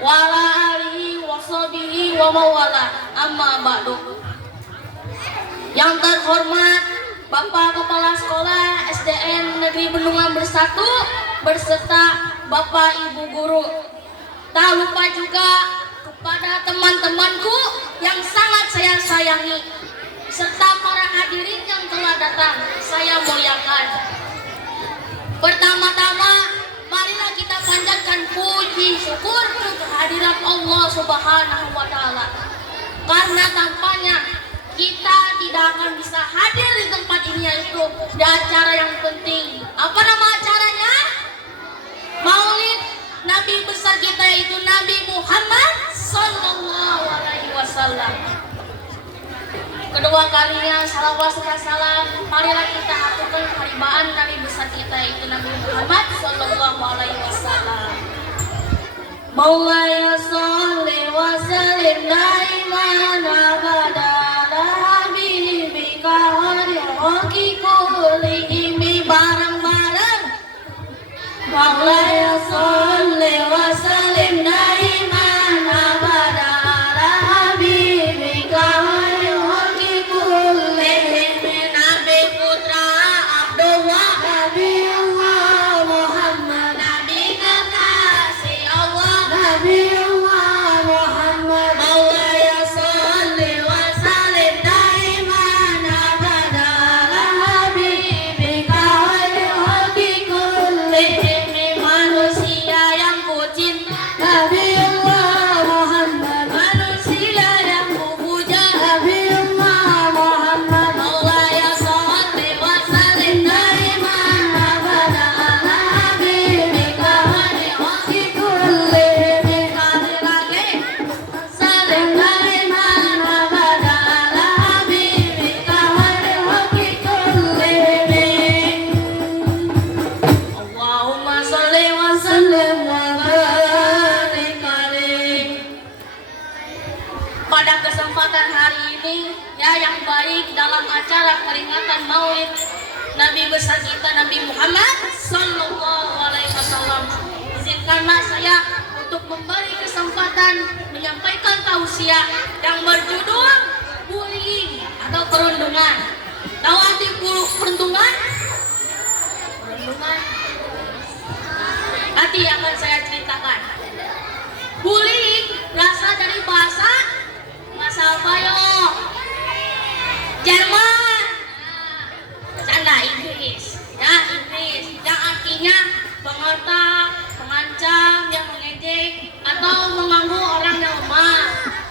wa ala alihi wa sahbihi wa mawala. Amma ba'du. Yang terhormat Bapak Kepala Sekolah SDN Negeri Bendungan Bersatu berserta Bapak Ibu Guru. Tak lupa juga kepada teman-temanku yang sangat saya sayangi serta para hadirin yang telah datang, saya muliakan. Pertama-tama, marilah kita panjatkan puji syukur kehadirat Allah Subhanahu wa Ta'ala. Karena tanpanya kita tidak akan bisa hadir di tempat ini, yaitu di acara yang penting. Apa nama acaranya? Maulid Nabi besar kita, yaitu Nabi Muhammad Sallallahu Alaihi Wasallam. Kedua kalinya salawat serta salam, marilah kita aturkan keharibaan Nabi besar kita, yaitu Nabi Muhammad Sallallahu Alaihi Wasallam. Maulaya sholli wa sallim daiman abada ala habibika khairil kullihim, bareng-bareng. Maulaya sholli wa sallim daiman abada ala habibika khairil kullihim. Nabi putra Abdullah, Nabiullah Muhammad, Nabi kekasih Allah, Nabiullah Muhammad. Maulaya sholli wa sallim daiman abada ala habibika khairil kullihim. Manusia yang ku cinta, Nabiullah Muhammad, manusia yang ku puja, Nabiullah Muhammad. Maulaya sholli wa sallim daiman abada ala habibika khairil kullihim. Sallim daiman abada ala habibika khairil kullihim. Allahumma sholli wa sallim wa barik alaih. Pada kesempatan hari ini ya yang baik dalam acara peringatan Maulid Nabi besar kita Nabi Muhammad Sallallahu Alaihi Wasallam, izinkanlah saya untuk memberi kesempatan menyampaikan tausiah yang berjudul bullying atau perundungan. Tahu arti perundungan? Perundungan. Nanti akan saya ceritakan. Bullying berasal dari bahasa apa yo? Jerman. Canda Inggris. Ya, Inggris. Yang artinya pengertak, mengancam, yang mengejek atau mengganggu orang yang lemah.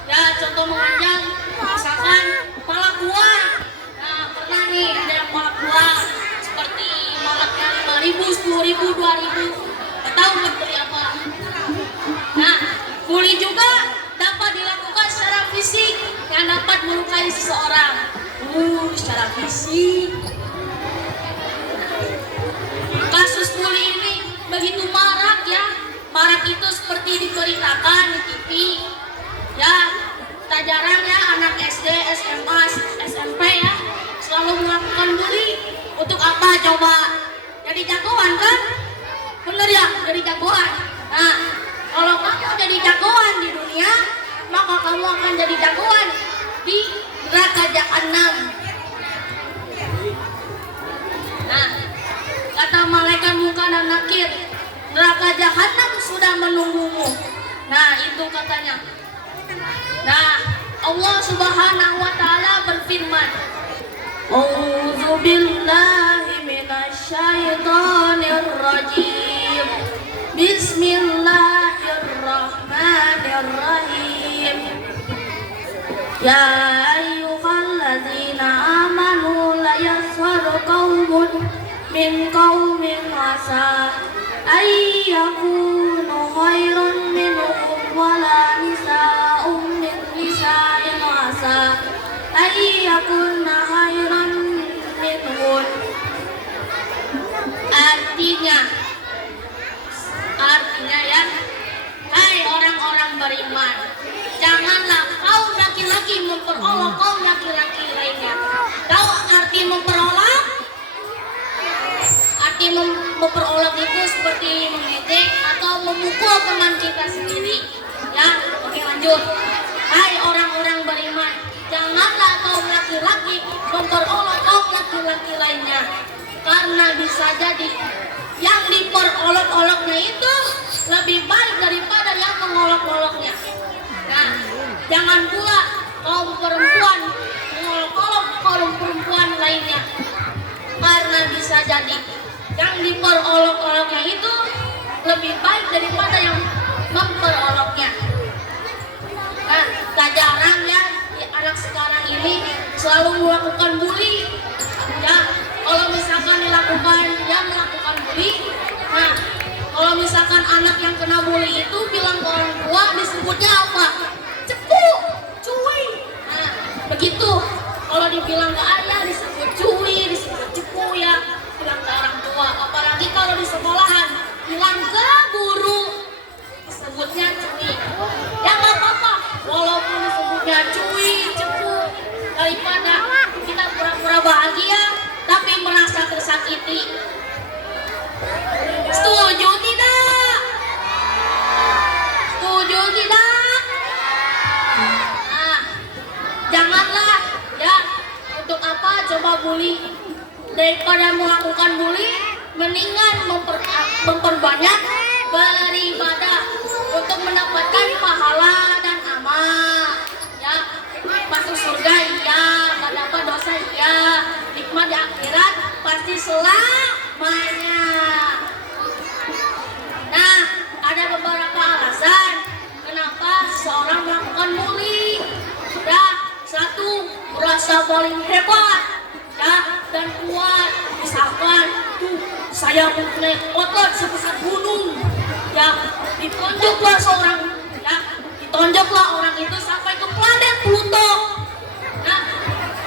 Ya, contoh mengancam misalkan kepala buah. Nah, pernah nih ada yang kepala buah seperti mamatnya 5.000, 10.000, 2.000. Tahu memberi apa? Nah, bully juga dapat dilakukan secara fisik yang dapat melukai seseorang. Secara fisik. Kasus bully ini begitu marak ya. Marak itu seperti diberitakan di TV. Ya, tak jarang ya anak SD, SMA, SMP ya selalu melakukan bully. Untuk apa coba? Jadi jagoan kan? Bener ya, jadi jagoan. Nah, kalau kamu jadi jagoan di dunia, maka kamu akan jadi jagoan di neraka jahanam. Nah, kata malaikat Munkar dan Nakir, neraka jahanam sudah menunggumu. Nah, itu katanya. Nah, Allah Subhanahu wa Ta'ala berfirman, A'udzu billahi minasyaitonir rajim. Bismillahirrahmanirrahim. Ya ayyuhalladzina amanu la yasharu qaumun min qaumin asa ayyakunu khairan minhum wala nisa'un min nisa'in asa ayyakunna khairan minhum. Artinya ya, hai orang-orang beriman, janganlah kaum laki-laki memperolok kaum laki-laki lainnya. Tahu arti memperolok? Arti memperolok itu seperti mengejek atau memukul teman kita sendiri. Ya, oke lanjut. Hai orang-orang beriman, janganlah kaum laki-laki memperolok kaum laki-laki lainnya, karena bisa jadi yang diperolok-oloknya itu lebih baik daripada yang mengolok-oloknya. Nah, jangan pula kaum perempuan mengolok-olok kaum perempuan lainnya, karena bisa jadi yang diperolok-oloknya itu lebih baik daripada yang memperoloknya. Nah, tak jarang ya anak sekarang ini selalu melakukan bully. Ya, kalau misalkan melakukan bully, nah kalau misalkan anak yang kena bully itu bilang ke orang tua disebutnya apa? Cepu, cuy. Nah, begitu. Kalau dibilang ke ayah disebut cuy, disebut cepu ya, bilang ke orang tua. Apalagi kalau di sekolahan bilang ke guru disebutnya cuy. Ya nggak apa-apa, walaupun disebutnya cuy, cepu, daripada kita pura-pura bahagia tapi merasa tersakiti. Setuju tidak? Setuju tidak? Nah, janganlah ya. Untuk apa coba bully? Daripada melakukan bully, mendingan memperbanyak beribadah untuk mendapatkan pahala dan amal. Ya, masuk surga iya, nggak dapat dosa iya, nikmat di akhirat pasti selamanya. Nah, ada beberapa alasan kenapa seseorang melakukan bully. Ya, satu, merasa paling hebat ya dan kuat. Misalkan tuh saya mempunyai otot sebesar gunung, ya ditonjoklah orang itu sampai ke planet Pluto. Nah,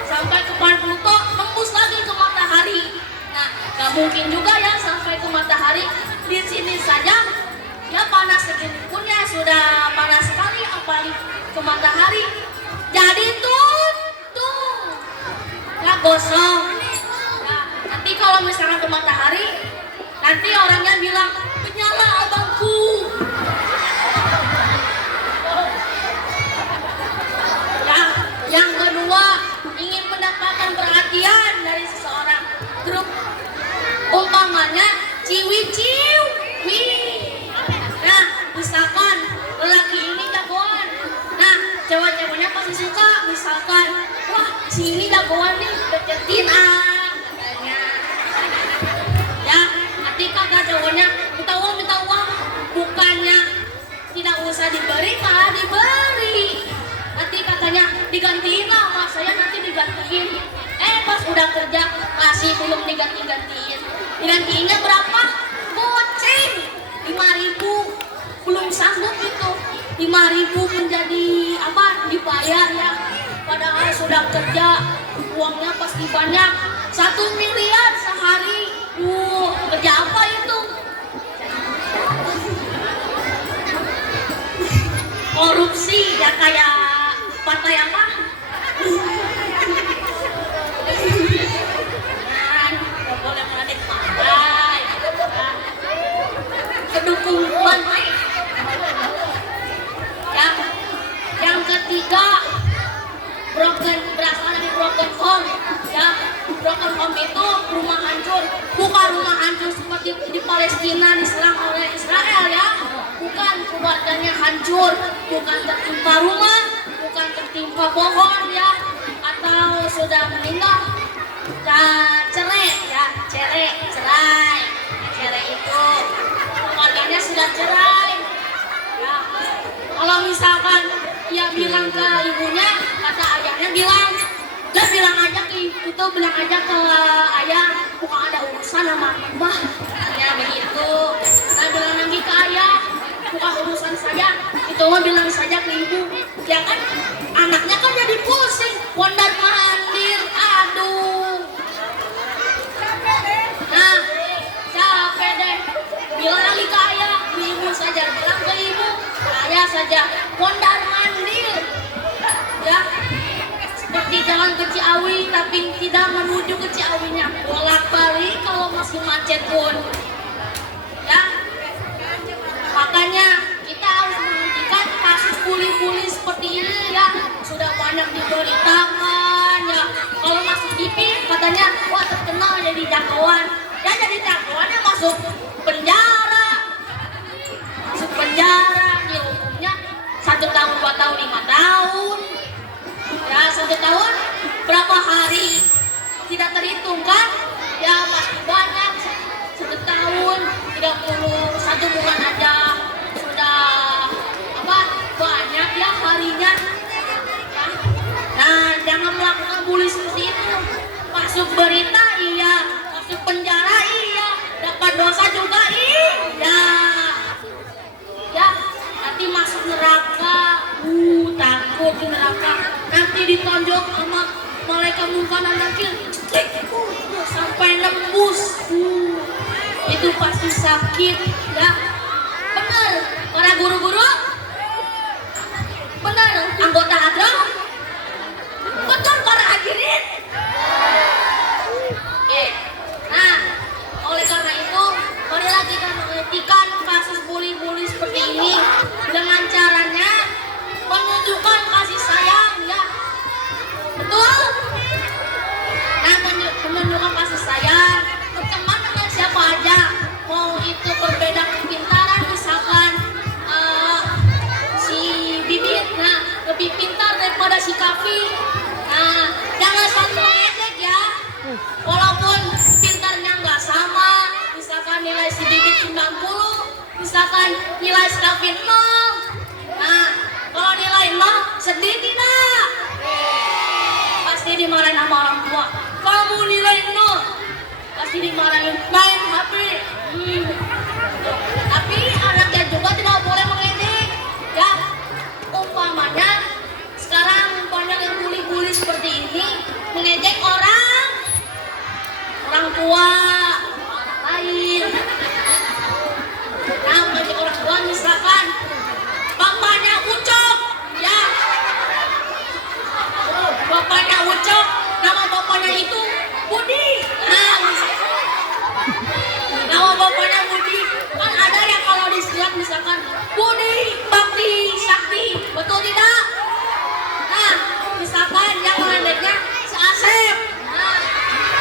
sampai ke planet Pluto tembus lagi ke matahari. Nah, gak mungkin juga ya sampai ke matahari. Di sini saja ya panas segini pun ya sudah panas sekali, apalagi ke matahari. Jadi tuntung ya gosong. Nah, nanti kalau misalnya ke matahari, nanti orangnya bilang menyala abangku. Ya, yang kedua, ingin mendapatkan perhatian dari seseorang. Grup umpamanya ciwi-ciwi. Nah, misalkan lelaki ini jagoan. Nah, cewek-ceweknya pasti suka. Misalkan, wah si ini jagoan nih, deketin katanya. Ya, ketika cowoknya minta uang, bukannya tidak usah diberi, malah diberi. Nanti katanya digantiin lah, mas saya nanti digantiin. Pas udah kerja masih belum digantiin. Digantiinnya berapa? Goceng 5.000. Belum sanggup itu 5.000 menjadi apa? Dibayar ya. Padahal sudah kerja, uangnya pasti banyak. 1 miliar sehari. Kerja apa itu? Korupsi ya, kayak partai apa? Gak boleh meladek partai. Kedukung partai. Ya, yang ketiga berasal dari broken home. Ya, broken home itu rumah hancur. Bukan rumah hancur seperti di Palestina diserang oleh Israel ya. Bukan, keluarganya hancur, bukan tertimpa rumah, bukan tertimpa pohon ya, atau sudah meninggal. Cerai itu keluarganya sudah cerai ya. Kalau misalkan dia bilang ke ibunya, kata ayahnya bilang aja ke ayah, bukan ada urusan sama mbah ya begitu. Nah, bilang lagi ke ayah, bukan urusan saya, itu mah bilang saja ke ibu. Ya kan anaknya kan jadi pusing, mondar mandir, aduh. Nah, capek deh. Bilang lagi ke ayah, ke ibu saja, bilang ke ibu, ke ayah saja, mondar mandir. Ya, seperti jalan ke Ciawi tapi tidak menuju ke Ciawinya, bolak-balik kalau masih macet pun. Ya, makanya kita harus menghentikan banyak diberitakan ya. Kalau masuk TV katanya wah terkenal jadi jagoan. Ya jadi jagoan ya masuk penjara. Masuk penjara dihukumnya 1 tahun, 2 tahun, 5 tahun. Ya 1 tahun berapa hari tidak terhitung kan? Ya pasti banyak. 1 tahun 31 bulan aja sudah banyak ya harinya. Nah jangan melakukan bully seperti itu. Masuk berita iya, masuk penjara iya, dapat dosa juga iya. Ya nanti masuk neraka, takut di neraka. Nanti ditonjok sama malaikat munkar dan nakir, sampai nembus. Itu pasti sakit ya. Benar para guru-guru, benar anggota hadroh, betul para hadirin. Nah oleh karena itu marilah kita menghentikan kasus bully-bully seperti ini dengan caranya menunjukkan kasih sayang ya. Betul. Nah menunjukkan kasih sayang, berteman dengan siapa aja, mau itu berbeda kepintaran, misalkan si Bibit lebih pintar daripada si Kafi. Nah jangan satu ejek ya, walaupun pintarnya nggak sama, misalkan nilai si Bibit 90, misalkan nilai si Kafi 0. Nah kalau nilai 0 sedih tidak? Pasti dimarahin sama orang tua. Kamu nilai 0, pasti dimarahin main HP. Tapi anaknya juga tidak boleh mengejek ya. Umpamanya sekarang banyak yang bully-bully seperti ini mengejek orang tua, orang lain. Nah mengejek orang tua misalkan bapaknya Ucok ya, bapaknya Ucok, nama bapaknya itu Budi. Nah nama bapaknya Budi kan ada yang kalau disiap misalkan Budi Bakti Sakti, betul tidak? Nah misalkan yang meledeknya si Asep, nah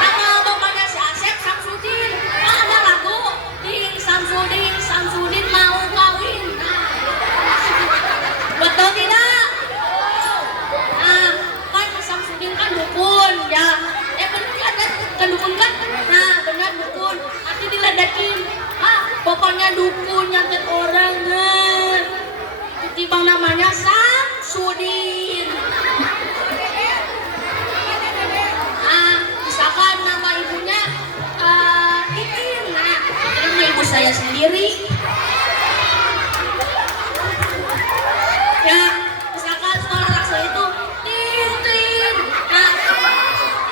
nama bapaknya si Asep Samsudin. Nah ada lagu Ding Samsudin mau kawin. Nah, betul tidak? Nah kan Samsudin kan dukun ya. Benar kan dukun kan? Nah benar dukun. Nanti diledekin, bapaknya dukun nyantet orang. Ketimbang namanya Samsudin. Misalkan nama ibunya Titin. Nah itu nama ibu saya sendiri. Ya misalkan sekolah raksa itu Tintin. Nah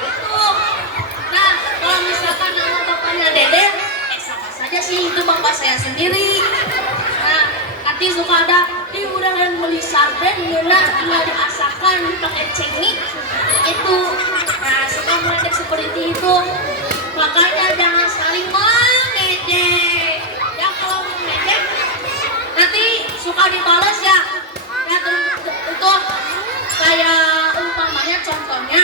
itu. Nah kalau misalkan nama bapaknya Dede, sama saja sih itu bapak saya sendiri. Nah nanti suka ada di udah yang beli sarden guna tinggal diasakan pakai cengik itu. Nah suka meledek seperti itu. Makanya jangan saling mengejek ya. Kalau mengejek nanti suka dibalas ya. Ya itu kayak umpamanya contohnya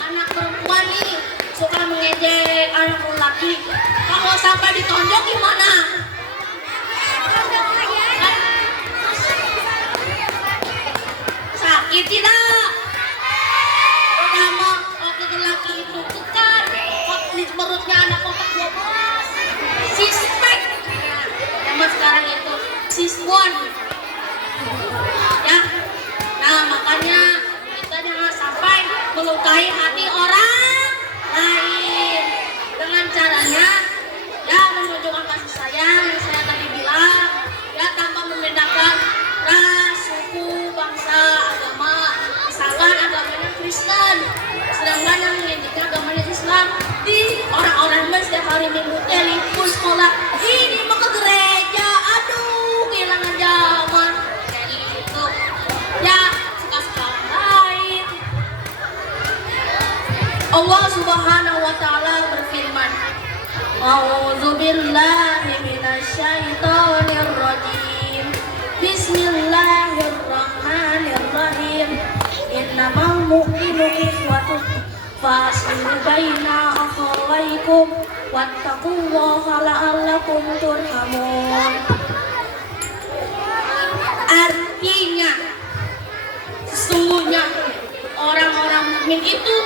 anak perempuan nih suka mengejek anak laki, kalau sampai ditonjok gimana? Sakit tidak? Udah mah laki-laki itu kekar, di perutnya anak otak 12, sispek. Zaman sekarang itu sisbon. Ya, nah makanya kita jangan sampai melukai hati orang lain dengan caranya ya menunjukkan kasih sayang yang saya tadi bilang ya, tanpa membedakan ras, suku, bangsa, agama. Misalkan agamanya Kristen, sedangkan yang mengejeknya agamanya Islam. Di orang-orang setiap hari Minggu telepon sekolah, ini mau ke gereja, aduh kehilangan zaman kayak gitu ya, suka-suka lain. Allah Subhanahu wa Ta'ala berfirman, A'udzubillahi minasyaitonir rajim. Bismillahirrahmanirrahim. Innama mu'minu ikhwatun faslihu baina akhawaykum wattaqullaha la'allakum turhamun. Artinya sesungguhnya orang-orang mukmin itu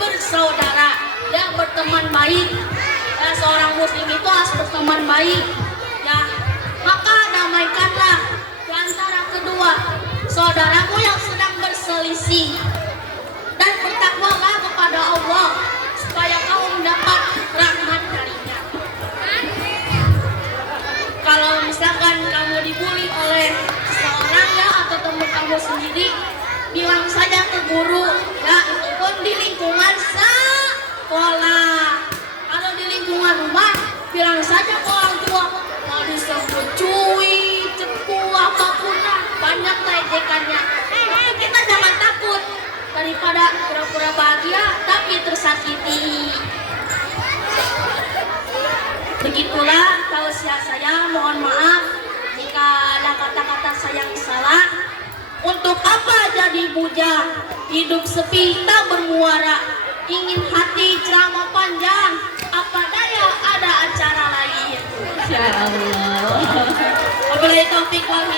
bersaudara dan berteman baik. Ya, seorang muslim itu harus berteman baik. Ya, maka damaikanlah di antara kedua saudaramu yang sedang berselisih dan bertakwalah kepada Allah supaya kamu mendapat rahmat darinya. Kalau misalkan kamu dibully oleh seseorang ya atau teman kamu sendiri, bilang saja ke guru, ya itu pun di lingkungan sekolah. Kalau di lingkungan rumah, bilang saja ke orang tua. Mau disebut cuy, cepu, apapun lah, banyak ejekannya. Tapi kita jangan takut daripada pura-pura bahagia tapi tersakiti. Begitulah tausiah saya, mohon maaf jika ada kata-kata saya yang salah. Untuk apa jadi bujang, hidup sepi tak bermuara, ingin hati ceramah panjang, apa daya ada acara lain. Insya Allah. Wabillahi taufiq wal hidayah.